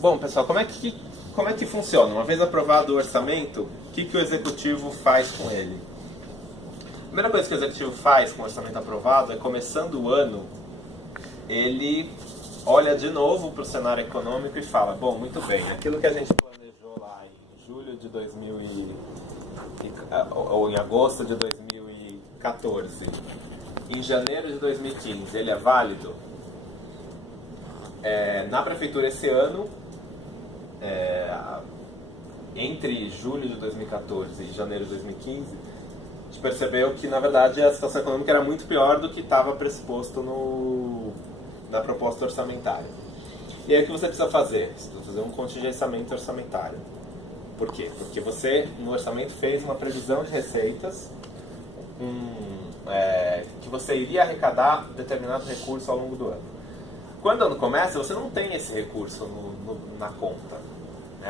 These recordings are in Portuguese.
Bom, pessoal, como é que funciona? Uma vez aprovado o orçamento, o que o executivo faz com ele? A primeira coisa que o executivo faz com o orçamento aprovado é, começando o ano, ele olha de novo para o cenário econômico e fala, bom, muito bem, aquilo que a gente planejou lá em julho de 2000 ou em agosto de 2014, em janeiro de 2015, ele é válido? Na prefeitura esse ano, entre julho de 2014 e janeiro de 2015, a gente percebeu que, na verdade, a situação econômica era muito pior do que estava pressuposto na proposta orçamentária. E aí o que você precisa fazer? Você precisa fazer um contingenciamento orçamentário. Por quê? Porque você, no orçamento, fez uma previsão de receitas que você iria arrecadar determinado recurso ao longo do ano. Quando o ano começa, você não tem esse recurso na conta.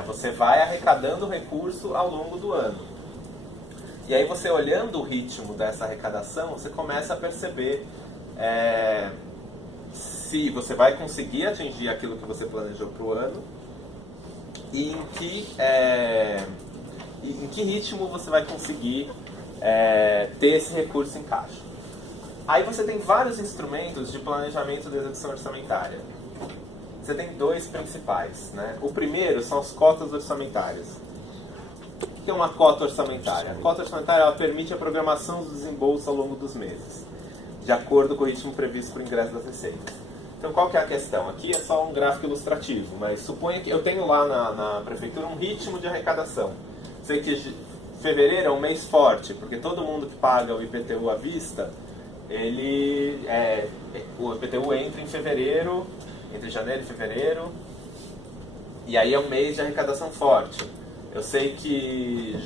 Você vai arrecadando o recurso ao longo do ano. E aí você, olhando o ritmo dessa arrecadação, você começa a perceber se você vai conseguir atingir aquilo que você planejou para o ano e em que ritmo você vai conseguir ter esse recurso em caixa. Aí você tem vários instrumentos de planejamento de execução orçamentária. Você tem dois principais, né? O primeiro são as cotas orçamentárias. O que é uma cota orçamentária? A cota orçamentária, ela permite a programação dos desembolsos ao longo dos meses, de acordo com o ritmo previsto para o ingresso das receitas. Então, qual que é a questão? Aqui é só um gráfico ilustrativo, mas suponha que eu tenho lá na prefeitura um ritmo de arrecadação. Sei que fevereiro é um mês forte, porque todo mundo que paga o IPTU à vista, o IPTU entra em fevereiro, entre janeiro e fevereiro, e aí é um mês de arrecadação forte. Eu sei que...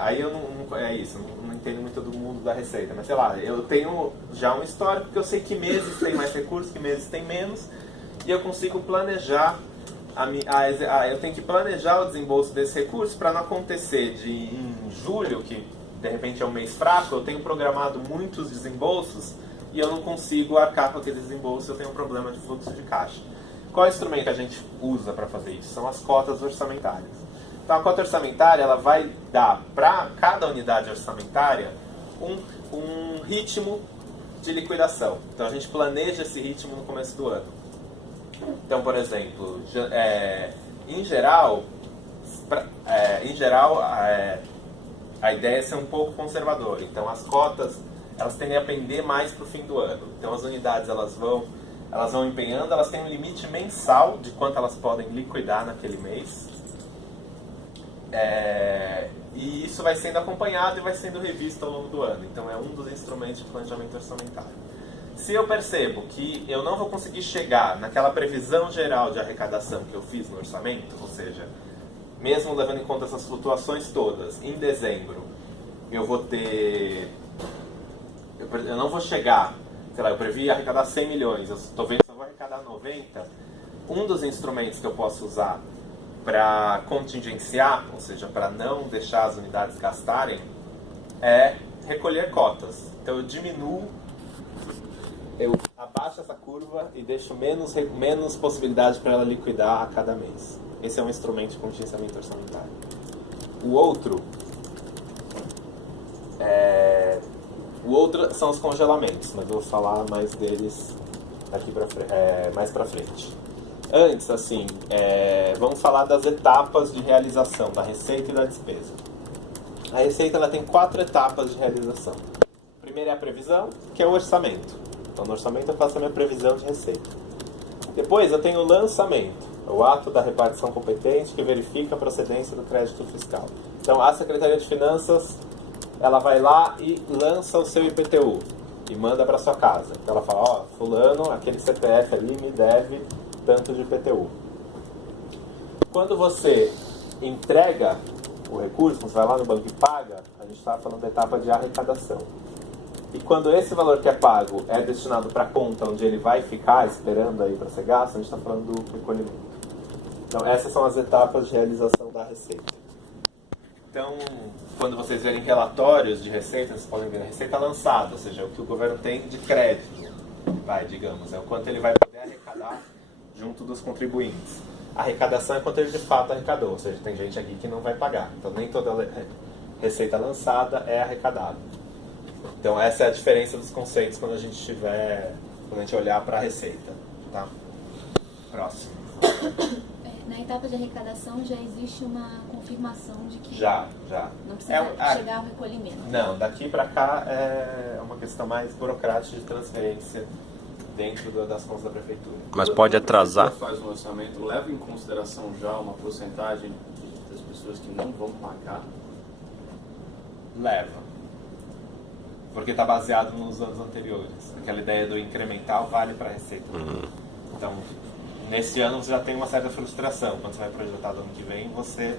aí eu não entendo muito do mundo da receita, mas sei lá, eu tenho já um histórico que eu sei que meses tem mais recursos, que meses tem menos, e eu consigo planejar, eu tenho que planejar o desembolso desse recurso para não acontecer em julho, que de repente é um mês fraco, eu tenho programado muitos desembolsos e eu não consigo arcar com aqueles desembolsos, eu tenho um problema de fluxo de caixa. Qual instrumento a gente usa para fazer isso? São as cotas orçamentárias. Então a cota orçamentária, ela vai dar para cada unidade orçamentária um ritmo de liquidação. Então a gente planeja esse ritmo no começo do ano. Então, por exemplo, em geral, a ideia é ser um pouco conservadora. Então as cotas, elas tendem a pender mais para o fim do ano. Então as unidades, elas vão empenhando, elas têm um limite mensal de quanto elas podem liquidar naquele mês. E isso vai sendo acompanhado e vai sendo revisto ao longo do ano. Então é um dos instrumentos de planejamento orçamentário. Se eu percebo que eu não vou conseguir chegar naquela previsão geral de arrecadação que eu fiz no orçamento, ou seja, mesmo levando em conta essas flutuações todas, em dezembro eu não vou chegar, sei lá, eu previ arrecadar 100 milhões, eu estou vendo que eu vou arrecadar 90, um dos instrumentos que eu posso usar para contingenciar, ou seja, para não deixar as unidades gastarem, é recolher cotas. Então eu abaixo essa curva e deixo menos possibilidade para ela liquidar a cada mês. Esse é um instrumento de contingenciamento orçamentário. O outro são os congelamentos, mas eu vou falar mais deles mais para frente. Antes, vamos falar das etapas de realização da receita e da despesa. A receita, ela tem 4 etapas de realização. A primeira é a previsão, que é o orçamento. Então, no orçamento eu faço a minha previsão de receita. Depois eu tenho o lançamento, o ato da repartição competente que verifica a procedência do crédito fiscal. Então, a Secretaria de Finanças, ela vai lá e lança o seu IPTU e manda para sua casa. Então, ela fala, fulano, aquele CPF ali me deve tanto de IPTU. Quando você entrega o recurso, você vai lá no banco e paga, a gente está falando da etapa de arrecadação. E quando esse valor que é pago é destinado para a conta onde ele vai ficar esperando aí para ser gasto, a gente está falando do recolhimento. Então essas são as etapas de realização da receita. Então, quando vocês verem relatórios de receita, vocês podem ver a receita lançada, ou seja, o que o governo tem de crédito, digamos, é o quanto ele vai poder arrecadar junto dos contribuintes. A arrecadação é quanto ele de fato arrecadou, ou seja, tem gente aqui que não vai pagar. Então nem toda receita lançada é arrecadada. Então essa é a diferença dos conceitos quando a gente olhar para a receita. Tá? Próximo. Na etapa de arrecadação já existe uma confirmação de que já. Não precisa chegar ao recolhimento. Não, daqui para cá é uma questão mais burocrática de transferência dentro das contas da prefeitura. Mas pode atrasar? Quando faz um orçamento, leva em consideração já uma porcentagem das pessoas que não vão pagar? Leva. Porque está baseado nos anos anteriores. Aquela ideia do incremental vale para a receita. Então, nesse ano você já tem uma certa frustração. Quando você vai projetar do ano que vem, você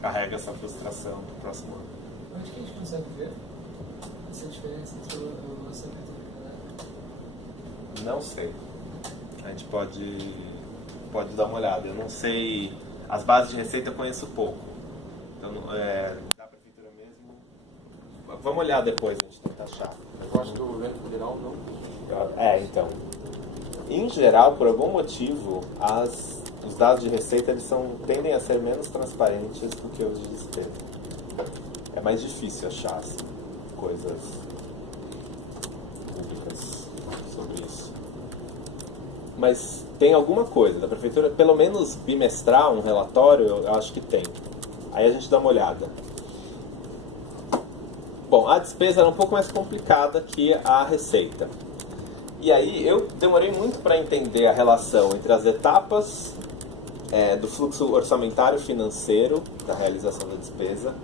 carrega essa frustração no próximo ano. Onde que a gente consegue ver essa diferença entre o orçamento e o Não sei. A gente pode dar uma olhada. Eu não sei. As bases de receita eu conheço pouco. Então, da prefeitura mesmo. Vamos olhar depois, a gente tenta achar. Eu acho que o governo federal não. Então. Em geral, por algum motivo, os dados de receita tendem a ser menos transparentes do que os de despesa. É mais difícil achar assim, coisas públicas sobre isso. Mas tem alguma coisa da prefeitura, pelo menos bimestral, um relatório, eu acho que tem. Aí a gente dá uma olhada. Bom, a despesa era um pouco mais complicada que a receita. E aí eu demorei muito para entender a relação entre as etapas do fluxo orçamentário financeiro da realização da despesa,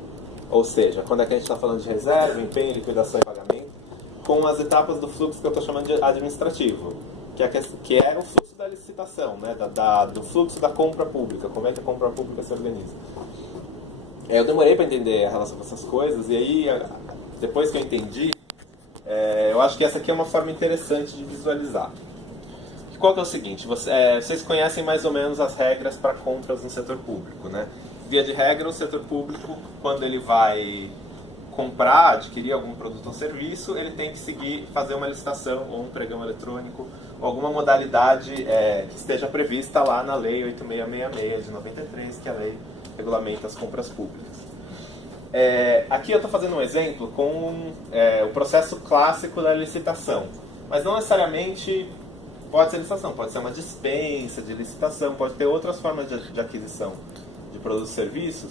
ou seja, quando é que a gente está falando de reserva, empenho, liquidação e pagamento, com as etapas do fluxo que eu estou chamando de administrativo, que é o fluxo da licitação, né, do fluxo da compra pública, como é que a compra pública se organiza. Eu demorei para entender a relação com essas coisas, e aí, depois que eu entendi, eu acho que essa aqui é uma forma interessante de visualizar. Qual que é o seguinte, vocês conhecem mais ou menos as regras para compras no setor público, né? Via de regra, o setor público, quando ele vai comprar, adquirir algum produto ou serviço, ele tem que fazer uma licitação ou um pregão eletrônico, ou alguma modalidade que esteja prevista lá na Lei 8666 de 93, que é a lei que regulamenta as compras públicas. Aqui eu estou fazendo um exemplo com o processo clássico da licitação, mas não necessariamente pode ser licitação, pode ser uma dispensa de licitação, pode ter outras formas de aquisição de produtos e serviços,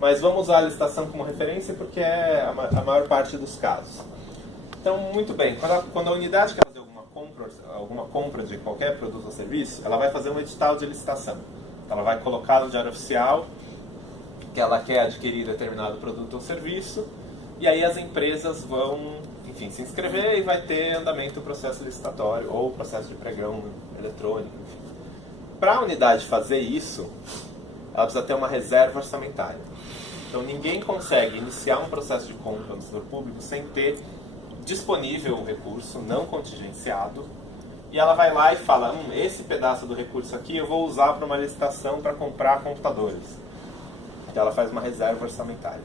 mas vamos usar a licitação como referência porque é a maior parte dos casos. Então, muito bem, quando a unidade quer fazer alguma compra de qualquer produto ou serviço, ela vai fazer um edital de licitação. Então, ela vai colocar no Diário Oficial que ela quer adquirir determinado produto ou serviço, e aí as empresas vão, enfim, se inscrever e vai ter andamento o processo licitatório ou o processo de pregão eletrônico. Para a unidade fazer isso, ela precisa ter uma reserva orçamentária. Então ninguém consegue iniciar um processo de compra no setor público sem ter disponível o recurso não contingenciado, e ela vai lá e fala, esse pedaço do recurso aqui eu vou usar para uma licitação para comprar computadores. Então ela faz uma reserva orçamentária.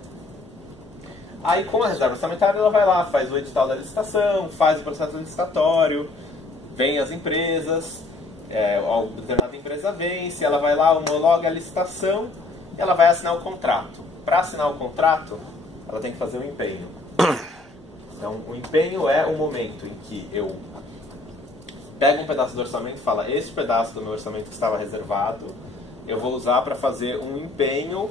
Aí com a reserva orçamentária ela vai lá, faz o edital da licitação, faz o processo licitatório, vem as empresas, a determinada empresa vence, ela vai lá, homologa a licitação e ela vai assinar o contrato. Para assinar o contrato, ela tem que fazer um empenho. Então o empenho é o momento em que eu pego um pedaço do orçamento e falo, este pedaço do meu orçamento que estava reservado, eu vou usar para fazer um empenho.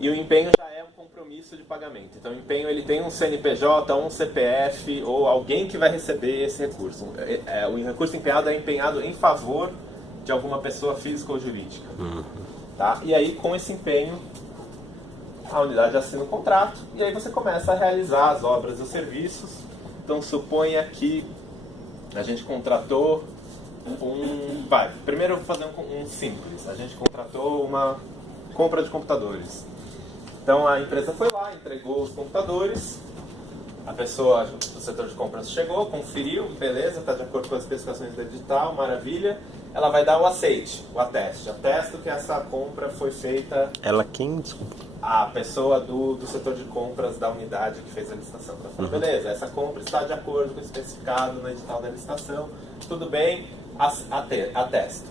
E o empenho já é um compromisso de pagamento. Então o empenho ele tem um CNPJ, um CPF ou alguém que vai receber esse recurso. O recurso empenhado é empenhado em favor de alguma pessoa física ou jurídica. Tá? E aí com esse empenho a unidade assina o contrato e aí você começa a realizar as obras e os serviços. Então suponha que a gente contratou primeiro eu vou fazer um simples. A gente contratou uma compra de computadores. Então a empresa foi lá, entregou os computadores, a pessoa do setor de compras chegou, conferiu, beleza, está de acordo com as especificações do edital, maravilha. Ela vai dar o aceite, o ateste. Atesto que essa compra foi feita... Ela quem? Desculpa. A pessoa do setor de compras da unidade que fez a licitação. Ela falou, beleza, essa compra está de acordo com o especificado no edital da licitação, tudo bem, atesto.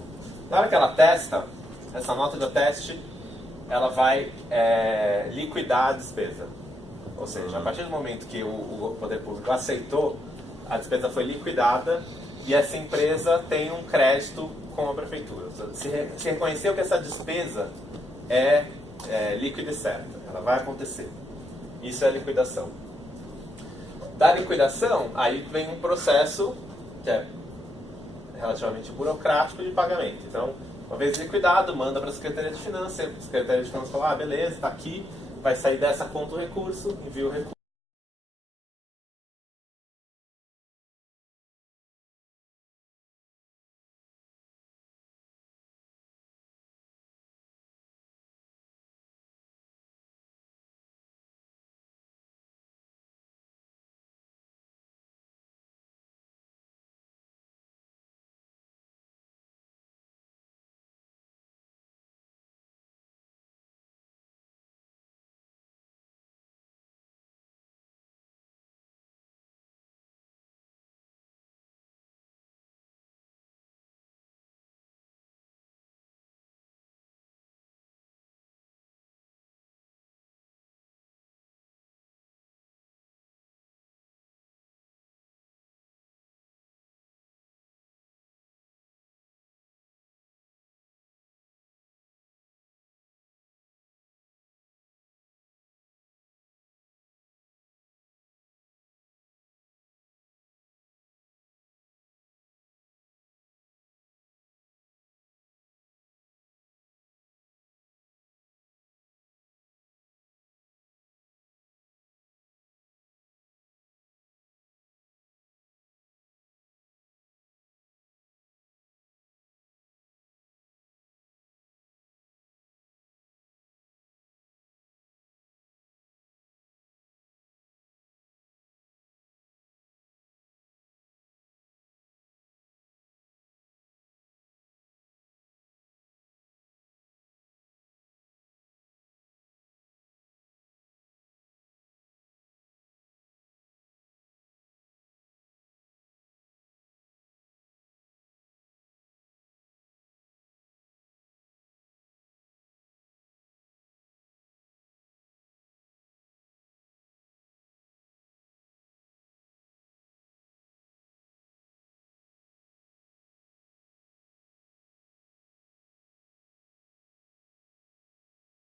Na hora que ela testa, essa nota de ateste, ela vai liquidar a despesa. Ou seja, a partir do momento que o poder público aceitou, a despesa foi liquidada e essa empresa tem um crédito com a prefeitura. Se reconheceu que essa despesa é líquida e certa, ela vai acontecer. Isso é liquidação. Da liquidação, aí vem um processo que é relativamente burocrático de pagamento. Então, uma vez liquidado, manda para a Secretaria de Finanças, a Secretaria de Finanças fala, beleza, está aqui, vai sair dessa conta o recurso, envia o recurso.